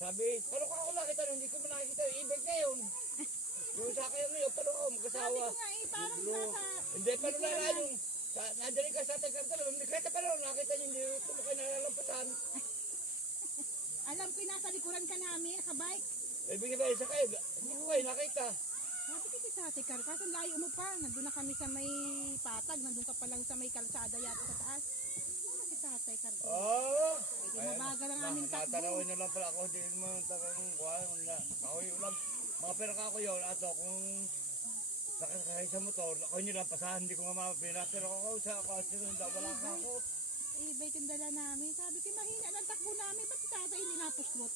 Sabi, paano ka ako nakita nun? Hindi ko man nakikita yung ibig na yun. Yung sa akin yun, paano ako Sabi mag-asawa? ko nga eh, parang nasa... Hindi, paano na yung... Nandiyan ka sa ating karton, nikreta pa rin, nakita niyo, hindi ko kayo nalalampasan. Alam ko nasa likuran ka namin, nakabike. Eh, bigyan ba isa kayo? Hindi ko kayo nakita. Sabi ko si Tate Car, kaso layo mo pa. Nandun na kami sa may patag, nandun ka pa lang sa may kalsada yata sa taas. Ano si Tate Car? Oo! Mabagal ang aming takbo. Natanawin na lang pala ako, hindi mo tagang kuha. Ako yung ulam, mga pera ka ako yun, ato kung nakakakay sa motor, ako nyo lang pasahan, hindi ko nga mapapina. Pero ako sa kasi wala ka ako. Eh, bait yung dala namin. Sabi ko, mahina ng takbo namin. Ba't si Tate hindi napuslot?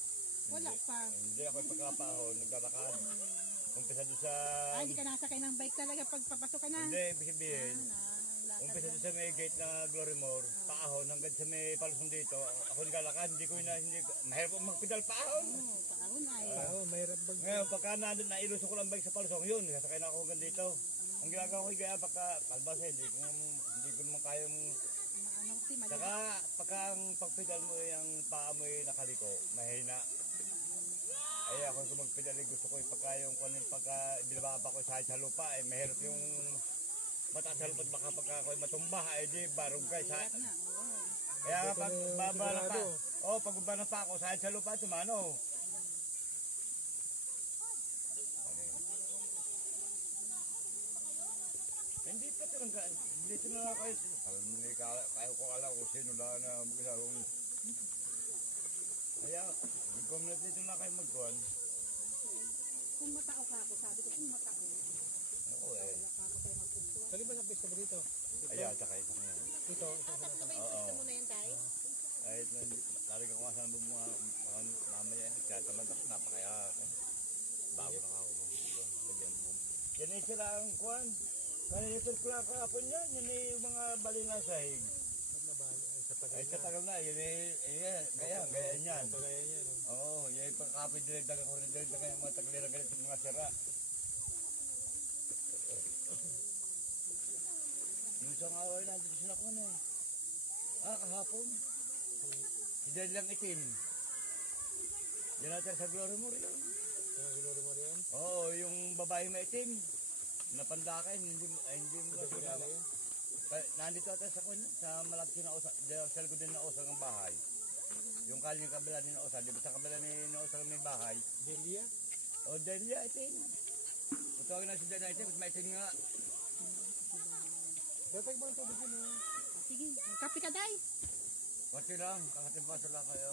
Wala pa. Hindi ako yung pagkapahon, naglalakad. Umpisa doon sa... Hindi ka nasakay ng bike talaga pag papasok ka na. Hindi, ibig sabihin. Umpisa doon sa may gate na Glory More, paahon hanggang sa may palusong dito. Ako naglalakad, hindi ko mahirap akong magpedal paahon. Oo, paahon ay. Mahirap bag. Ngayon, pagka nandun na ilusong ko lang bike sa palusong, yun, sasakay na ako hanggang dito. Ang ginagawa ko kaya pagka palbasa, hindi ko naman kayang... Ano kasi, mali. Saka pagka ang pagpedal mo yung paa mo yung nakaliko, mahina. Ay ako kung magpedal, gusto ko yung pagka yung pagka binababa ko sa lupa, mahirap yung mataas sa lupa at baka pagka ako matumba, di barog ka sa... Na, oo. Kaya nga pag baba na pa, pag baba na pa ako, sa lupa, tumano. Hindi pa talaga, dito na kayo. Parang hindi kayo ko alam kung sino lang na magkasarong. Kaya, hindi ko na dito na kayo magkuhan. Kung matao ka ako, sabi ko, kung matao. Ako eh. Sali ba sa pista ba dito? Ayan, tsaka isang yan. Ito. Ano ba yung gusto mo na yan, Tay? Ay, lari ka kumasan ng mga mamaya. Kaya tamad ako, napakaya ako. Bago na ako. Yan ay sila ang kuhan. Kaya ito pala kahapon yan. Yan ay yung mga balin na sahig. Ay, sa tagal na. Yun ay, kaya yan. Kagaya niya. Oo, yan yung pagkakapoy direct-dagan ko rin direct-dagan yung mga taglirang galit yung mga sira. Yung isang araw ay nandito sila ko na eh. Kahapon. Hindi lang itim. Yan natin sa Glory More yun. Siguro mo rin. Oo, yung babae may itim. Napandakan, hindi mo sila. Nandito ata sa malapit na usa, sa likod din na usa ng bahay. Yung kaling kabila din na usa, di ba sa kabila ni usa may bahay? Delia? O Delia, itim. Tutawagin na si Delia itim, may itim nga. Datag ba ang tubig yun? Sige, kapi ka, Tay. Pati lang, kakatimpa sila kayo.